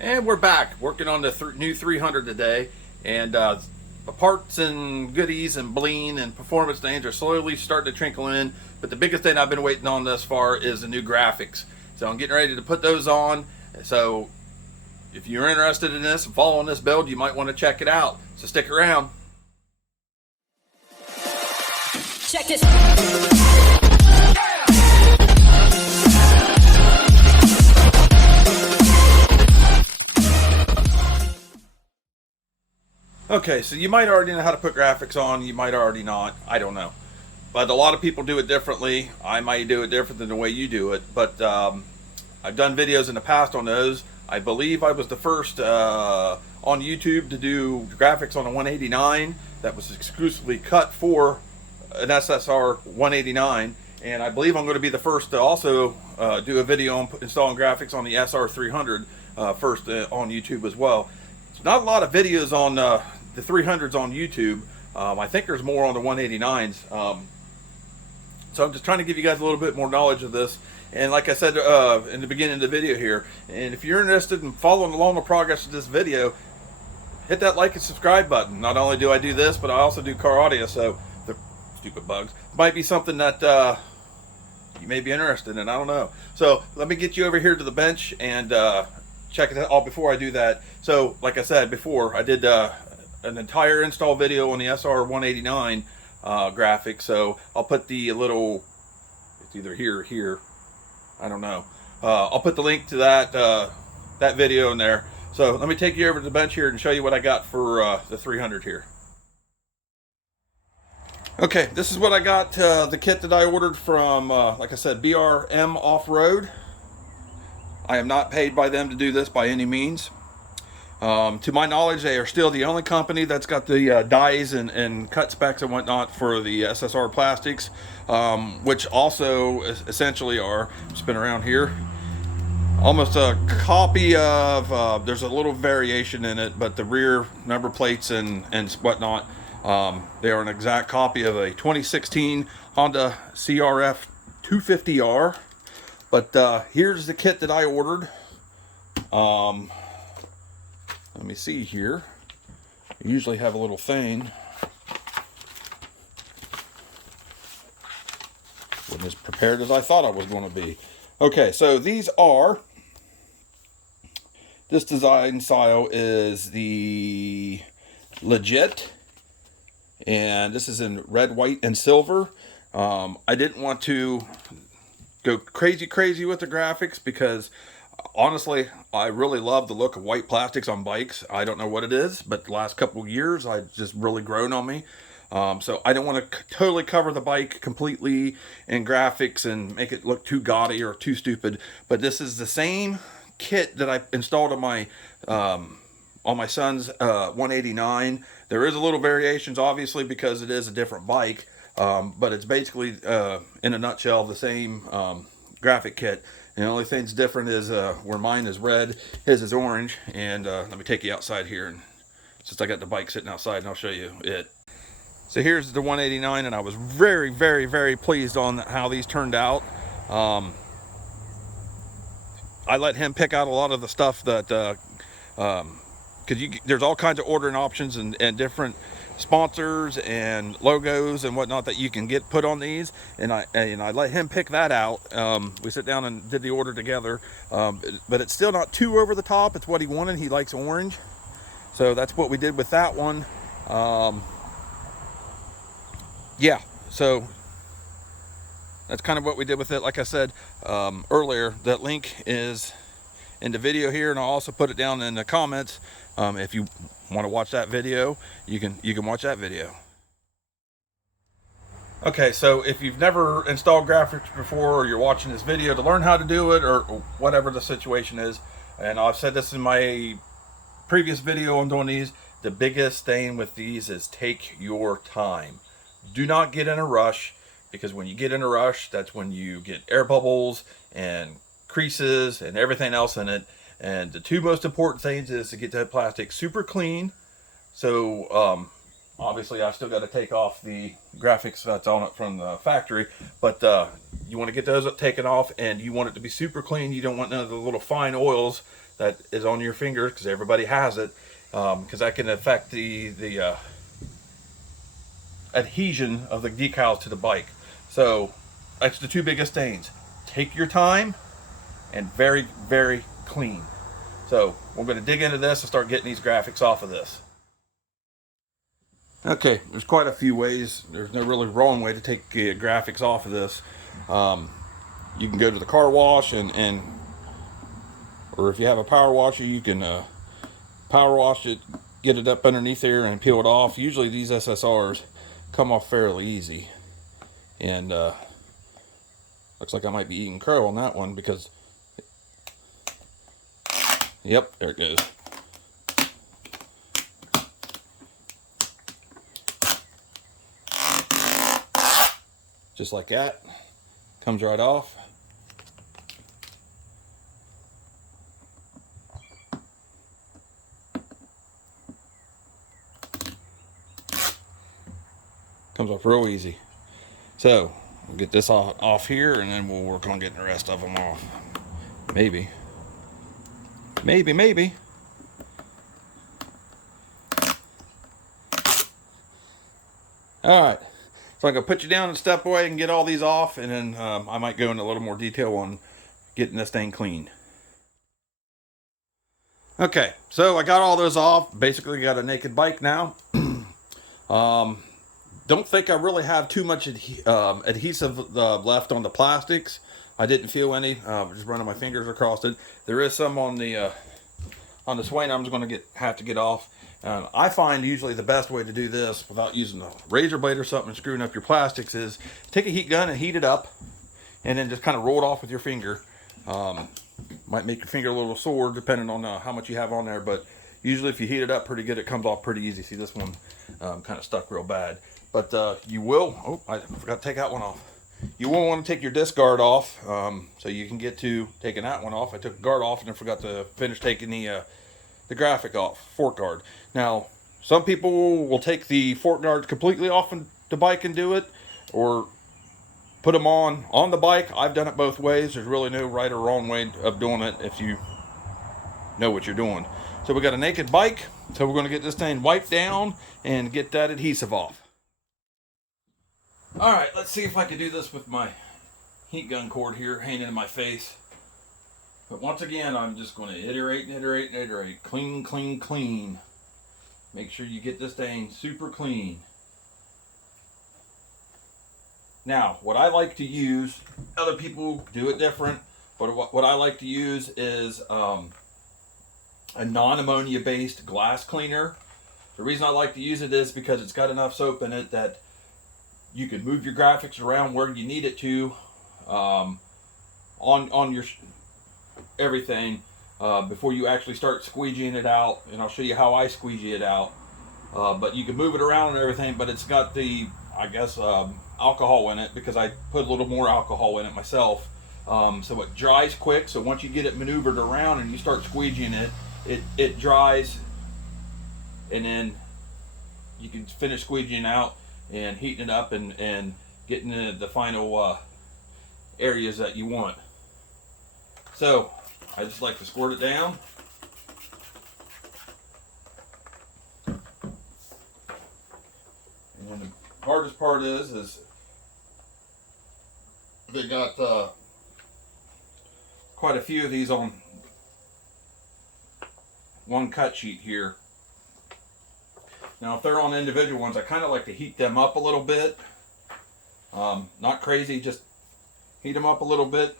And we're back working on the new 300 today, and the parts and goodies and bling and performance things are slowly starting to trickle in. But the biggest thing I've been waiting on thus far is the new graphics. So I'm getting ready to put those on. So if you're interested in this and following this build, you might want to check it out. So stick around. Check this. Okay, so you might already know how to put graphics on, you might already not, I don't know. But a lot of people do it differently. I might do it different than the way you do it, but I've done videos in the past on those. I believe I was the first on YouTube to do graphics on a 189 that was exclusively cut for an SSR 189. And I believe I'm going to be the first to also do a video on installing graphics on the SR 300 first on YouTube as well. There's not a lot of videos on the 300s on YouTube. I think there's more on the 189s. So I'm just trying to give you guys a little bit more knowledge of this. And like I said in the beginning of the video here, and if you're interested in following along the progress of this video, hit that like and subscribe button. Not only do I do this, but I also do car audio, so the stupid bugs might be something that you may be interested in. I don't know. So let me get you over here to the bench and check it out. Oh, before I do that, so like I said before, I did an entire install video on the SR 189 graphics. So I'll put the little, it's either here or here, I don't know. I'll put the link to that that video in there. So let me take you over to the bench here and show you what I got for the 300 here. Okay, this is what I got, the kit that I ordered from, like I said, BRM Off-Road. I am not paid by them to do this by any means. To my knowledge, they are still the only company that's got the dies and cut specs and whatnot for the SSR plastics, which also essentially are, spin around here, almost a copy of, there's a little variation in it, but the rear number plates and whatnot, they are an exact copy of a 2016 Honda CRF 250R. But here's the kit that I ordered. Let me see here. I usually have a little thing. Wasn't as prepared as I thought I was going to be. Okay, so these are, this design style is the Legit, and this is in red, white, and silver. I didn't want to go crazy with the graphics because honestly, I really love the look of white plastics on bikes. I don't know what it is, but the last couple of years, I've just really grown on me. So I don't want to totally cover the bike completely in graphics and make it look too gaudy or too stupid. But this is the same kit that I installed on my son's 189. There is a little variations, obviously, because it is a different bike. But it's basically, in a nutshell, the same graphic kit. And the only thing that's different is where mine is red, his is orange. And let me take you outside here, and since I got the bike sitting outside, and I'll show you it. So here's the 189, and I was very pleased on how these turned out. I let him pick out a lot of the stuff that, because there's all kinds of ordering options and different sponsors and logos and whatnot that you can get put on these, and I let him pick that out. We sit down and did the order together, but it's still not too over the top. It's what he wanted. He likes orange, so that's what we did with that one. Yeah, so that's kind of what we did with it. Like I said earlier, that link is in the video here, and I'll also put it down in the comments. If you want to watch that video, you can watch that video. Okay, so if you've never installed graphics before, or you're watching this video to learn how to do it, or whatever the situation is, and I've said this in my previous video on doing these, the biggest thing with these is take your time. Do not get in a rush, because when you get in a rush, that's when you get air bubbles and creases and everything else in it. And the two most important things is to get that plastic super clean. So obviously I still got to take off the graphics that's on it from the factory, but you want to get those taken off, and you want it to be super clean. You don't want none of the little fine oils that is on your fingers, because everybody has it, because that can affect the adhesion of the decals to the bike. So that's the two biggest stains. Take your time and very, very clean. So we're going to dig into this and start getting these graphics off of this. Okay, there's quite a few ways. There's no really wrong way to take graphics off of this. You can go to the car wash or if you have a power washer, you can power wash it, get it up underneath there and peel it off. Usually these SSRs come off fairly easy. And looks like I might be eating crow on that one because, yep, there it goes. Just like that, comes right off. Comes off real easy. So we'll get this off here, and then we'll work on getting the rest of them off. Maybe. All right. So I'm going to put you down and step away and get all these off, and then I might go into a little more detail on getting this thing clean. Okay, so I got all those off. Basically got a naked bike now. Don't think I really have too much adhesive left on the plastics. I didn't feel any. Just running my fingers across it. There is some on the swing arm. I'm going to have to get off. I find usually the best way to do this without using a razor blade or something and screwing up your plastics is take a heat gun and heat it up, and then just kind of roll it off with your finger. Might make your finger a little sore depending on how much you have on there, but usually if you heat it up pretty good, it comes off pretty easy. See, this one kind of stuck real bad. But you will, oh, I forgot to take that one off. You will want to take your disc guard off, so you can get to taking that one off. I took the guard off and then forgot to finish taking the graphic off, fork guard. Now, some people will take the fork guards completely off the bike and do it, or put them on the bike. I've done it both ways. There's really no right or wrong way of doing it if you know what you're doing. So we got a naked bike, so we're going to get this thing wiped down and get that adhesive off. All right, let's see if I can do this with my heat gun cord here hanging in my face. But once again, I'm just going to iterate and iterate and iterate. Clean, clean, clean. Make sure you get this thing super clean. Now, what I like to use, other people do it different, but what I like to use is a non-ammonia based glass cleaner. The reason I like to use it is because it's got enough soap in it that you can move your graphics around where you need it to on your everything before you actually start squeegeeing it out, and I'll show you how I squeegee it out. But you can move it around and everything, but it's got the, I guess, alcohol in it, because I put a little more alcohol in it myself. So it dries quick, so once you get it maneuvered around and you start squeegeeing it dries, and then you can finish squeegeeing out and heating it up and getting the final areas that you want. So I just like to squirt it down. And then the hardest part is they got quite a few of these on one cut sheet here. Now if they're on individual ones, I kind of like to heat them up a little bit. Not crazy, just heat them up a little bit.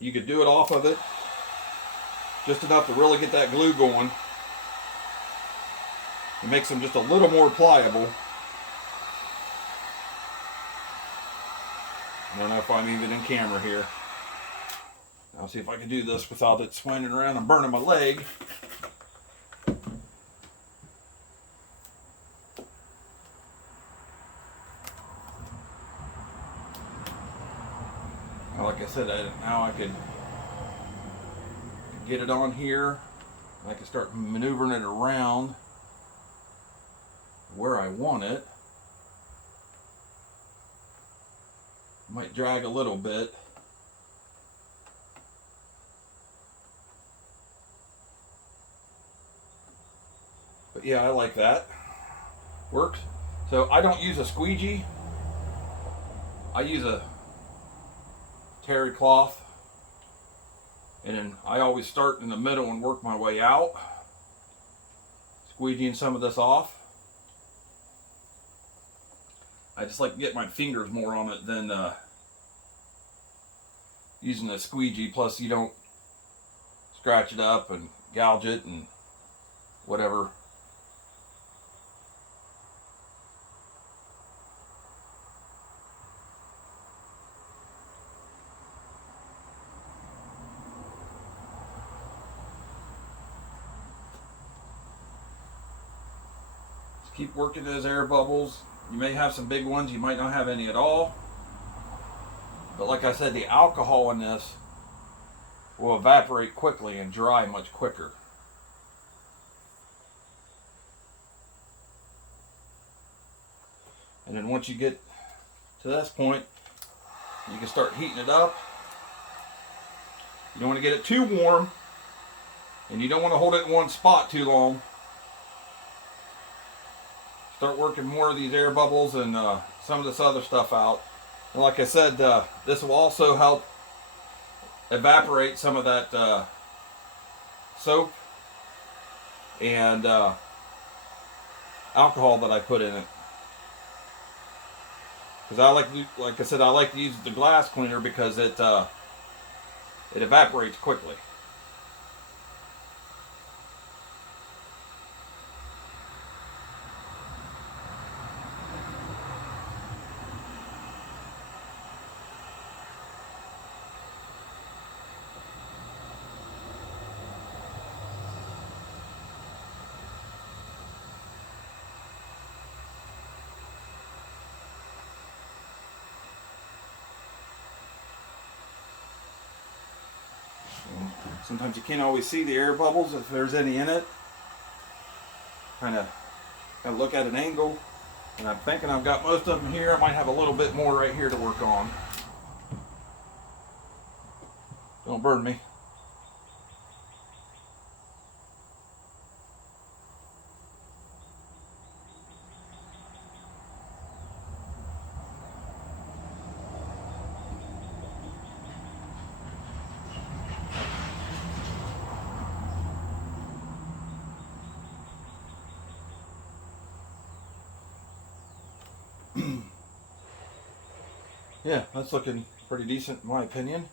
You could do it off of it, just enough to really get that glue going. It makes them just a little more pliable. I don't know if I'm even in camera here. I'll see if I can do this without it swinging around and burning my leg. Like I said, now I can get it on here. I can start maneuvering it around where I want it. Might drag a little bit. But yeah, I like that. Works. So I don't use a squeegee. I use a terry cloth. And then I always start in the middle and work my way out, squeegeeing some of this off. I just like to get my fingers more on it than using a squeegee. Plus you don't scratch it up and gouge it and whatever. Keep working those air bubbles. You may have some big ones, you might not have any at all. But like I said, the alcohol in this will evaporate quickly and dry much quicker. And then once you get to this point, you can start heating it up. You don't want to get it too warm, and you don't want to hold it in one spot too long. Start working more of these air bubbles and some of this other stuff out. And like I said, this will also help evaporate some of that soap and alcohol that I put in it. Because I like I said, I like to use the glass cleaner because it evaporates quickly. Sometimes you can't always see the air bubbles if there's any in it. Kind of look at an angle, and I'm thinking I've got most of them here. I might have a little bit more right here to work on. Don't burn me. Yeah, that's looking pretty decent in my opinion.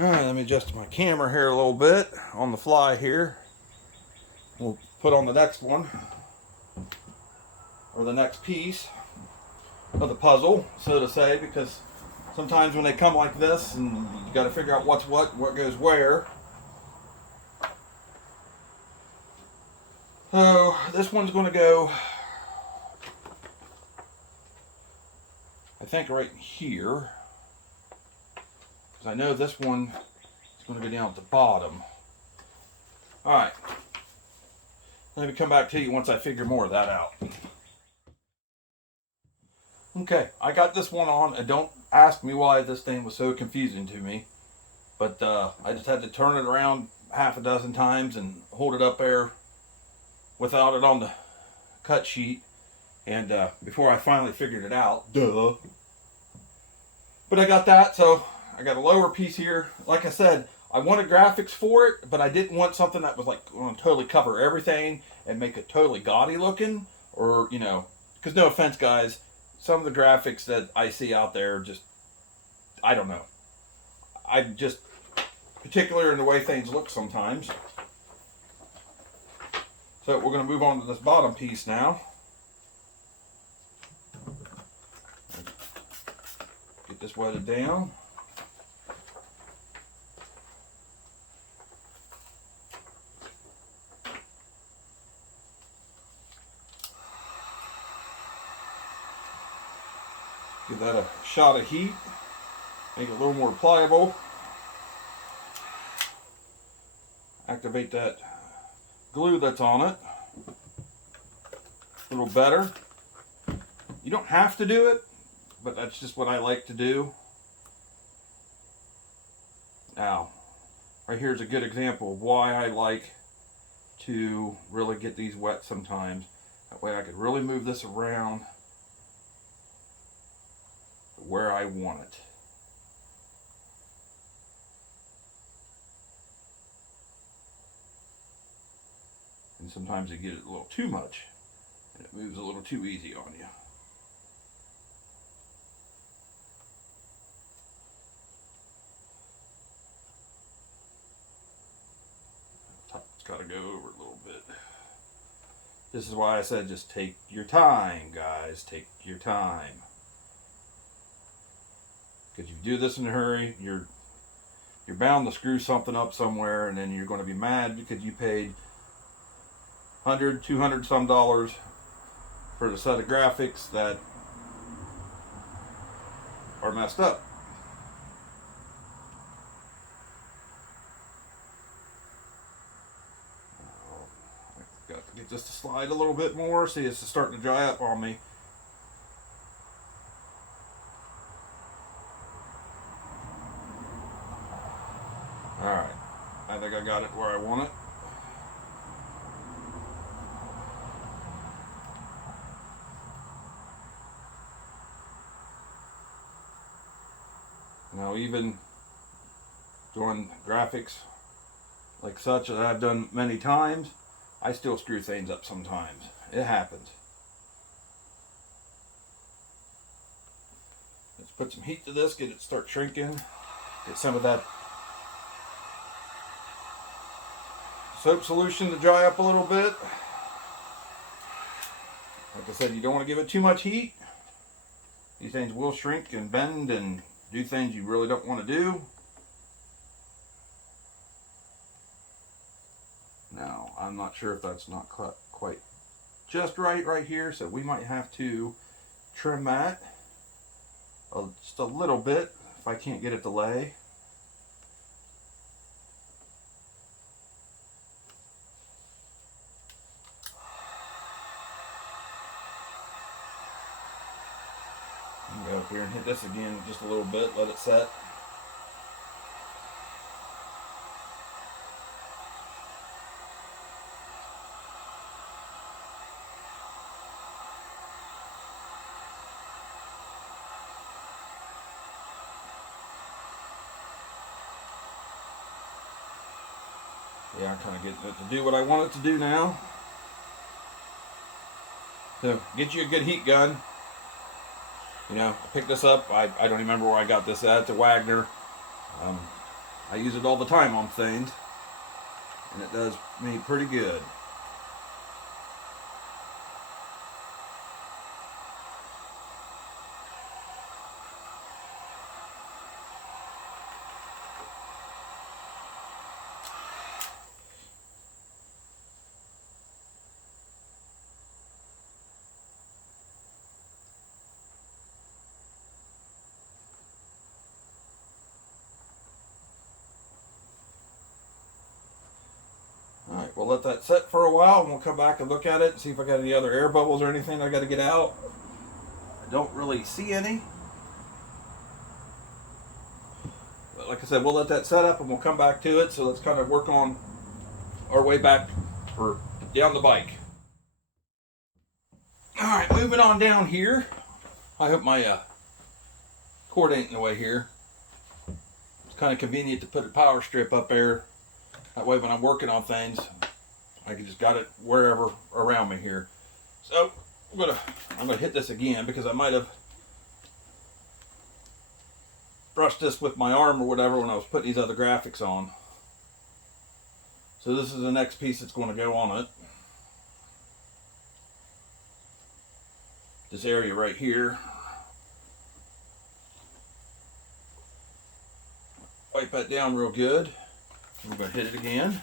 Alright, let me adjust my camera here a little bit on the fly here. We'll put on the next one, or the next piece of the puzzle, so to say, because sometimes when they come like this and you got to figure out what's what goes where. So this one's going to go, I think, right here, because I know this one is going to go down at the bottom. Alright, let me come back to you once I figure more of that out. Okay, I got this one on, and don't ask me why this thing was so confusing to me, but I just had to turn it around half a dozen times and hold it up there without it on the cut sheet, and before I finally figured it out. Duh. But I got that, so I got a lower piece here. Like I said, I wanted graphics for it, but I didn't want something that was like going to totally cover everything and make it totally gaudy looking, or, you know, because no offense guys, some of the graphics that I see out there just, I don't know. I'm just particular in the way things look sometimes. So we're going to move on to this bottom piece now. Get this wetted down. Give that a shot of heat. Make it a little more pliable. Activate that glue that's on it a little better. You don't have to do it, but that's just what I like to do. Now, right here's a good example of why I like to really get these wet sometimes. That way I could really move this around where I want it. And sometimes you get it a little too much and it moves a little too easy on you. Top's got to go over a little bit. This is why I said just take your time, guys. Take your time. Because if you do this in a hurry, you're bound to screw something up somewhere, and then you're going to be mad because you paid $100, $200 some dollars for the set of graphics that are messed up. Got to get this to slide a little bit more. See, it's starting to dry up on me. Alright, I think I got it where I want it. Now, even doing graphics like such that I've done many times, I still screw things up sometimes. It happens. Let's put some heat to this, get it start shrinking, get some of that soap solution to dry up a little bit. Like I said, you don't want to give it too much heat. These things will shrink and bend and do things you really don't want to do. Now, I'm not sure if that's not quite just right here, so we might have to trim that just a little bit if I can't get it to lay. Go up here and hit this again just a little bit, let it set. Yeah, I'm kind of getting it to do what I want it to do now. So, get you a good heat gun. You know, I picked this up. I don't even remember where I got this at. It's a Wagner. I use it all the time on things, and it does me pretty good. Alright, we'll let that set for a while and we'll come back and look at it and see if I got any other air bubbles or anything I got to get out. I don't really see any. But like I said, we'll let that set up and we'll come back to it. So let's kind of work on our way back or down the bike. Alright, moving on down here. I hope my cord ain't in the way here. It's kind of convenient to put a power strip up there. That way when I'm working on things, I can just got it wherever around me here. So I'm gonna hit this again because I might have brushed this with my arm or whatever when I was putting these other graphics on. So this is the next piece that's going to go on it. This area right here. Wipe that down real good. We're going to hit it again.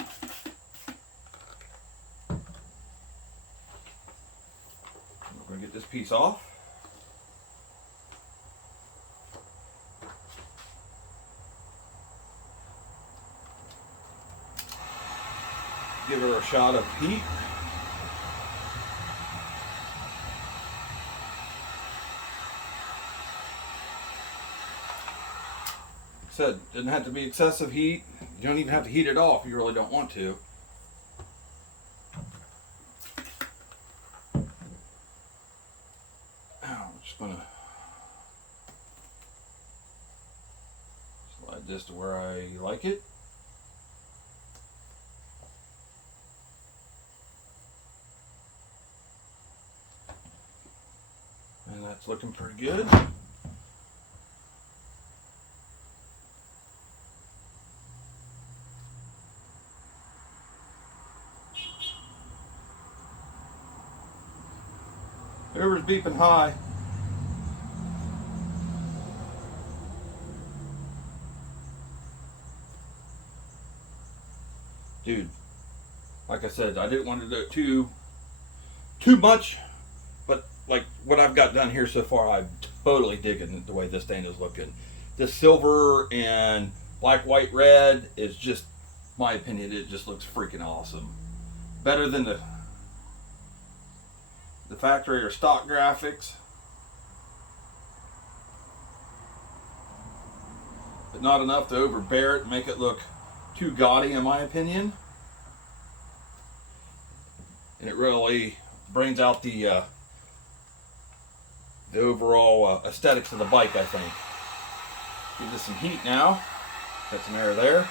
We're going to get this piece off. Give her a shot of heat. Said, didn't have to be excessive heat. You don't even have to heat it off if you really don't want to. Now I'm just gonna slide this to where I like it. And that's looking pretty good. Whoever's beeping high. Dude, like I said, I didn't want to do it too much, but like what I've got done here so far, I'm totally digging the way this thing is looking. This silver and black, white, red is just, my opinion, it just looks freaking awesome. Better than the factory or stock graphics, but not enough to overbear it and make it look too gaudy, in my opinion. And it really brings out the overall aesthetics of the bike, I think. Give this some heat now. Got some air there.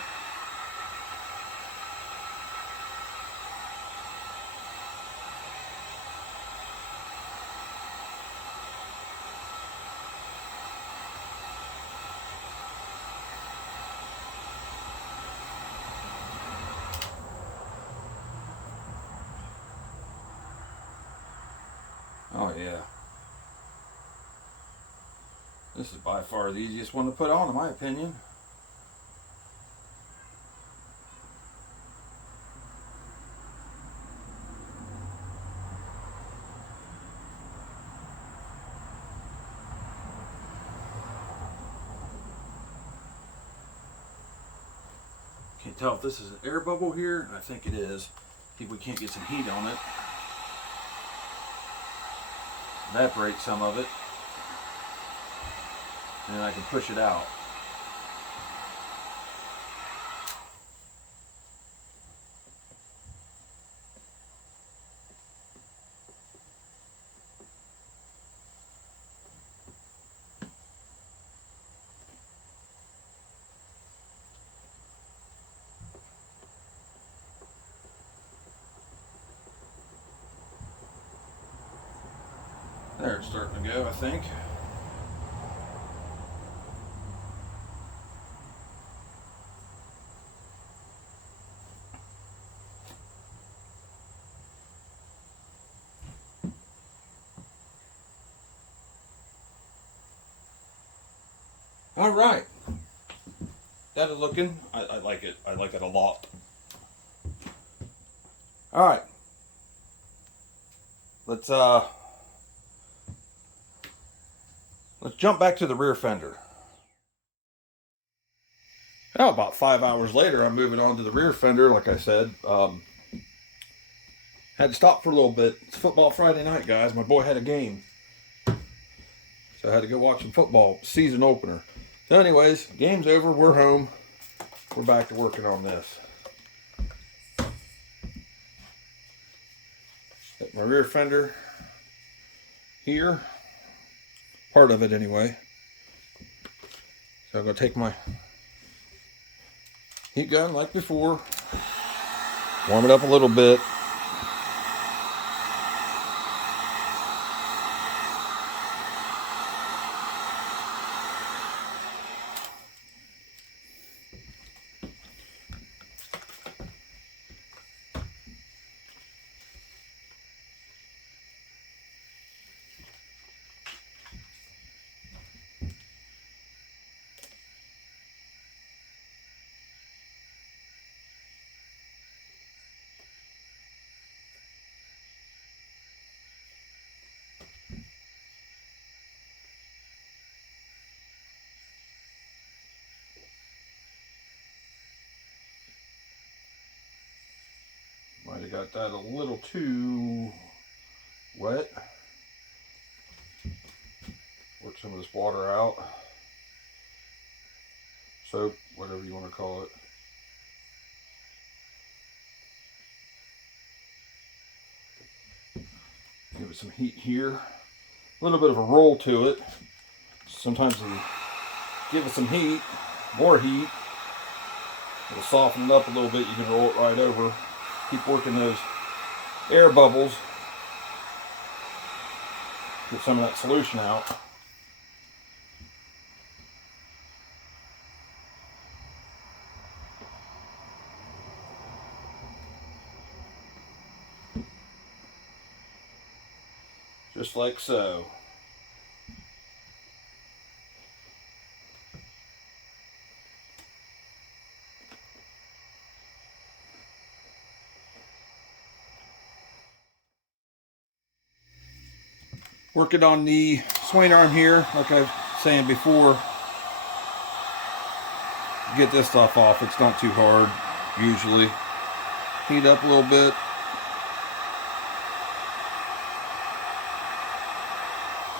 Oh yeah. This is by far the easiest one to put on, in my opinion. Can't tell if this is an air bubble here. I think it is. See if we can't get some heat on it. Evaporate some of it. And then I can push it out. There, it's starting to go, I think. All right. That is looking, I like it. I like it a lot. All right. Let's jump back to the rear fender. Now, about 5 hours later, I'm moving on to the rear fender. Like I said, had to stop for a little bit. It's football Friday night, guys. My boy had a game, so I had to go watch some football, season opener. So anyways, game's over. We're home. We're back to working on this. Got my rear fender here. Part of it anyway. So I'm going to take my heat gun like before, warm it up a little bit. Might have got that a little too wet. Work some of this water out. soap, whatever you want to call it. Give it some heat here. A little bit of a roll to it. Sometimes you give it some heat, more heat, it'll soften it up a little bit. You can roll it right over. Keep working those air bubbles. Get some of that solution out. Just like so. Working on the swing arm here, like I was saying before. Get this stuff off, it's not too hard usually. Heat up a little bit.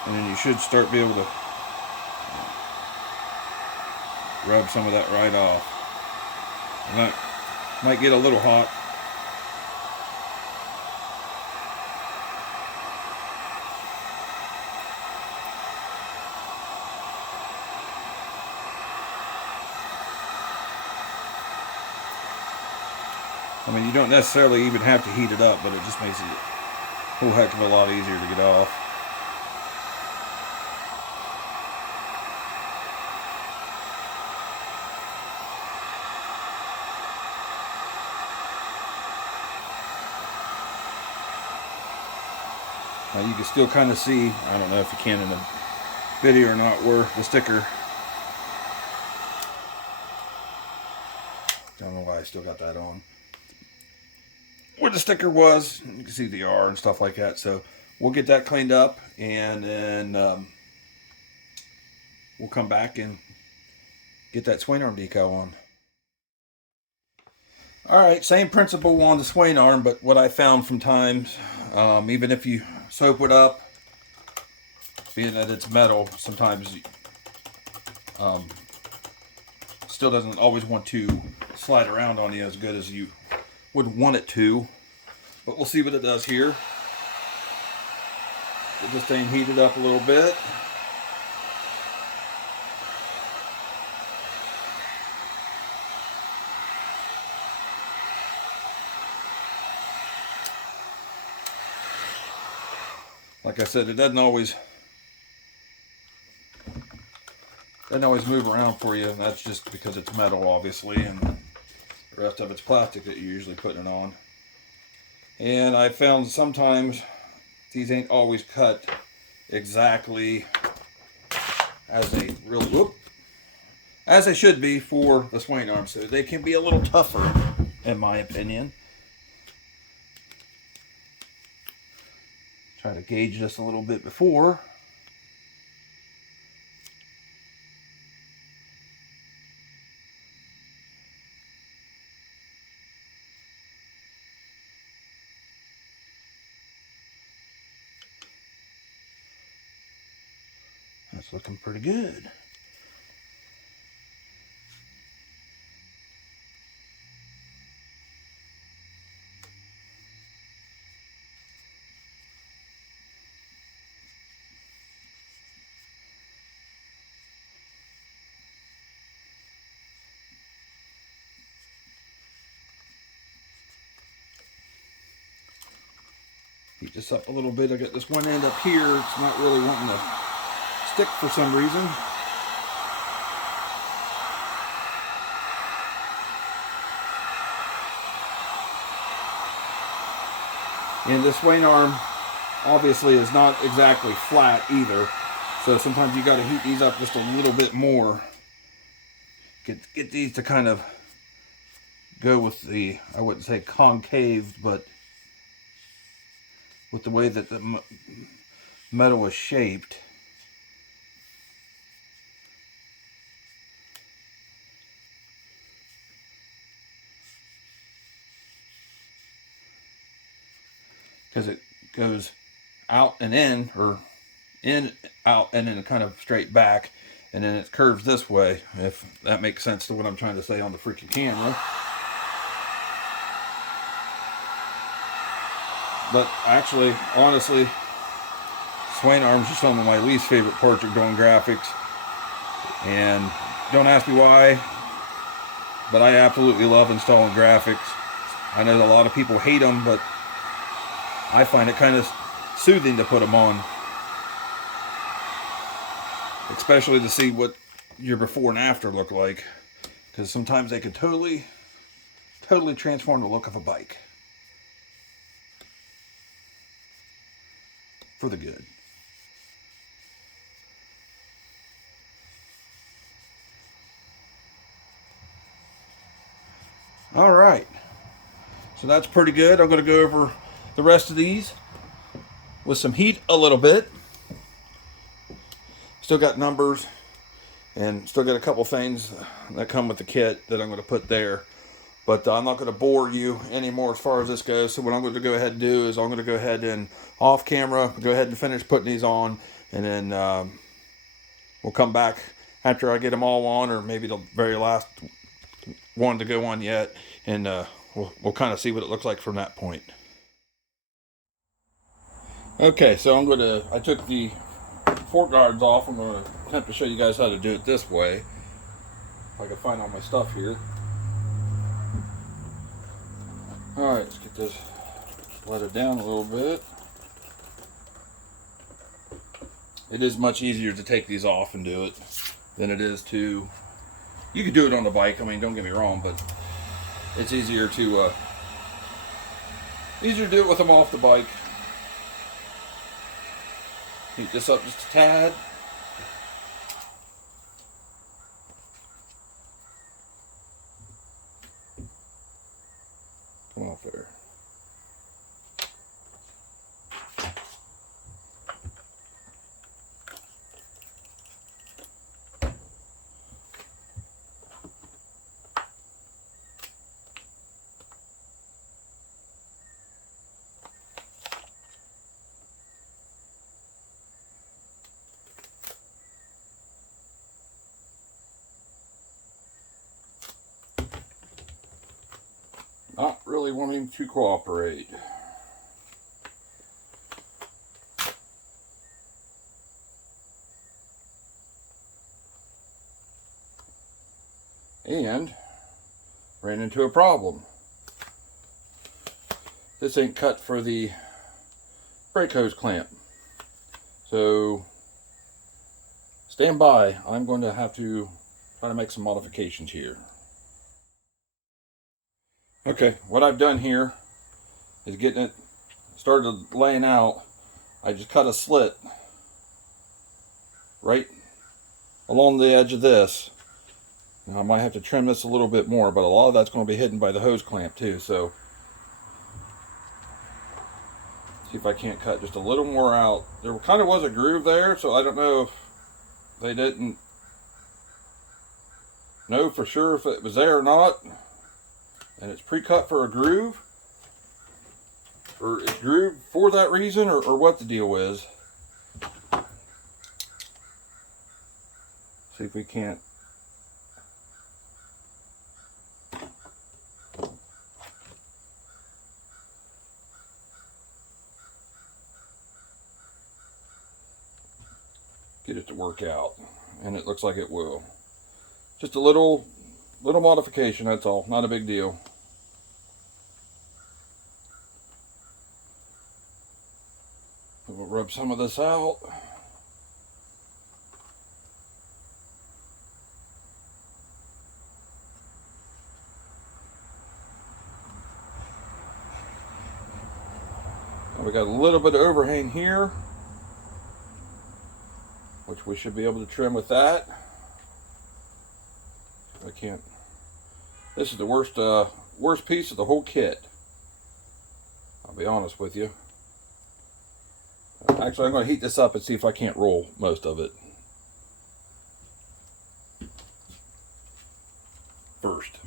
And then you should start be able to rub some of that right off. And that might get a little hot. I mean, you don't necessarily even have to heat it up, but it just makes it a whole heck of a lot easier to get off. Now you can still kind of see, I don't know if you can in the video or not, where the sticker, don't know why I still got that on, where the sticker was. You can see the R and stuff like that. So we'll get that cleaned up, and then we'll come back and get that swing arm decal on. Alright, same principle on the swing arm, but what I found from times, even if you soap it up, being that it's metal, sometimes still doesn't always want to slide around on you as good as you would want it to. But we'll see what it does here. Get this thing heated up a little bit. Like I said, it doesn't always move around for you, and that's just because it's metal, obviously, and the rest of it's plastic that you're usually putting it on. And I found sometimes these ain't always cut exactly as they as they should be for the swing arm, so they can be a little tougher, in my opinion. Try to gauge this a little bit before. That's looking pretty good. Heat this up a little bit. I got this one end up here. It's not really wanting to stick for some reason. And this swing arm obviously is not exactly flat either. So sometimes you got to heat these up just a little bit more. Get these to kind of go with the, I wouldn't say concave, but with the way that the metal is shaped. Because it goes out and in, or in, out, and then kind of straight back. and then it curves this way, if that makes sense to what I'm trying to say on the freaking camera. But actually, honestly, swaying arms are some of my least favorite parts of doing graphics. And don't ask me why, but I absolutely love installing graphics. I know a lot of people hate them, but I find it kind of soothing to put them on. Especially to see what your before and after look like. Because sometimes they could totally transform the look of a bike. For the good. All right. So that's pretty good. I'm going to go over the rest of these with some heat a little bit. Still got numbers and still got a couple things that come with the kit that I'm going to put there. But I'm not going to bore you anymore as far as this goes. So what I'm going to go ahead and do is I'm going to go ahead and off camera, go ahead and finish putting these on. And then we'll come back after I get them all on, or maybe the very last one to go on yet. And we'll kind of see what it looks like from that point. Okay, so I took the fork guards off. I'm going to attempt to show you guys how to do it this way. If I can find all my stuff here. Alright, let's get this, let it down a little bit. It is much easier to take these off and do it than it is to, you could do it on the bike, I mean, don't get me wrong, but it's easier to do it with them off the bike. Heat this up just a tad. Come off there. Not really wanting to cooperate. And ran into a problem. This ain't cut for the brake hose clamp. So stand by. I'm going to have to try to make some modifications here. Okay, what I've done here is getting it started laying out. I just cut a slit right along the edge of this. Now I might have to trim this a little bit more, but a lot of that's going to be hidden by the hose clamp too. So see if I can't cut just a little more out. There kind of was a groove there, so I don't know if they didn't know for sure if it was there or not. And it's pre-cut for a groove, or it's grooved for that reason, or what the deal is. See if we can't. Get it to work out, and it looks like it will. Just a little modification, that's all, not a big deal. We'll rub some of this out. Now we got a little bit of overhang here, which we should be able to trim with that. I can't. This is the worst piece of the whole kit. I'll be honest with you. Actually, I'm going to heat this up and see if I can't roll most of it first.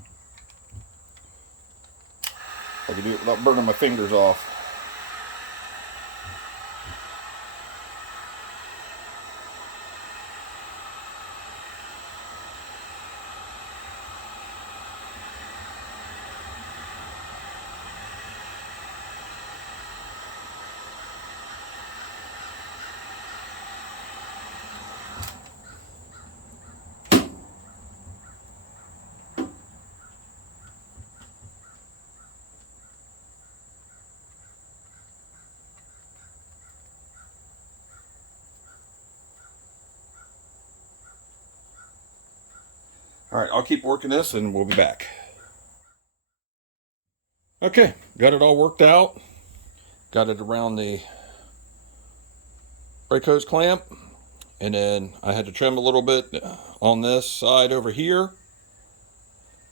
I can do it without burning my fingers off. All right, I'll keep working this and we'll be back. Okay, got it all worked out. Got it around the brake hose clamp. And then I had to trim a little bit on this side over here.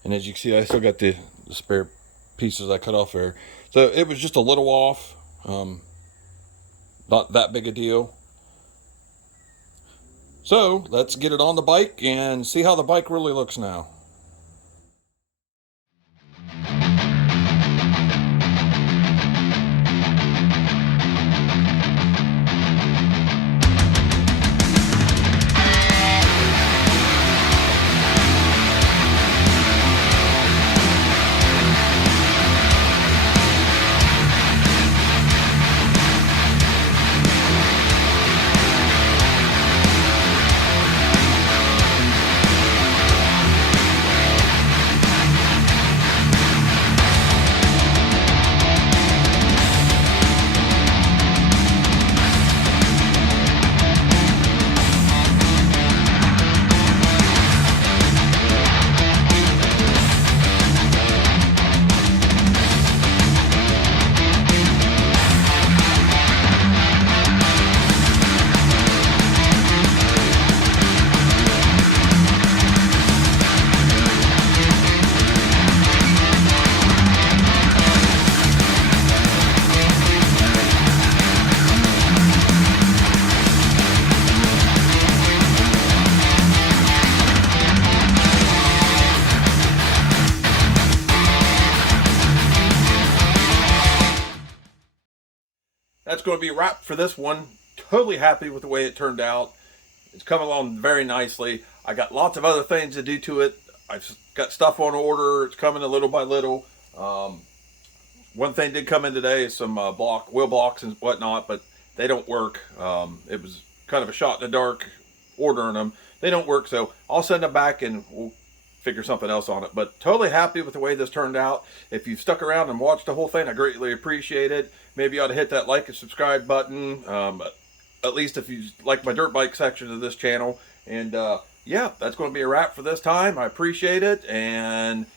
And as you can see, I still got the spare pieces I cut off there. So it was just a little off. Not that big a deal. So let's get it on the bike and see how the bike really looks now. That's going to be a wrap for this one. Totally happy with the way it turned out. It's coming along very nicely. I got lots of other things to do to it. I've got stuff on order. It's coming a little by little. One thing did come in today is some wheel blocks and whatnot, but they don't work. It was kind of a shot in the dark ordering them. They don't work, so I'll send them back and we'll figure something else on it. But totally happy with the way this turned out. If you've stuck around and watched the whole thing, I greatly appreciate it. Maybe you ought to hit that like and subscribe button, at least if you like my dirt bike section of this channel. And yeah, that's going to be a wrap for this time. I appreciate it, and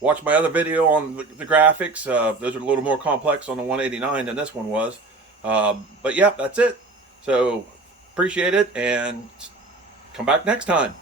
watch my other video on the graphics. Those are a little more complex on the 189 than this one was. But yeah, that's it. So appreciate it, and come back next time.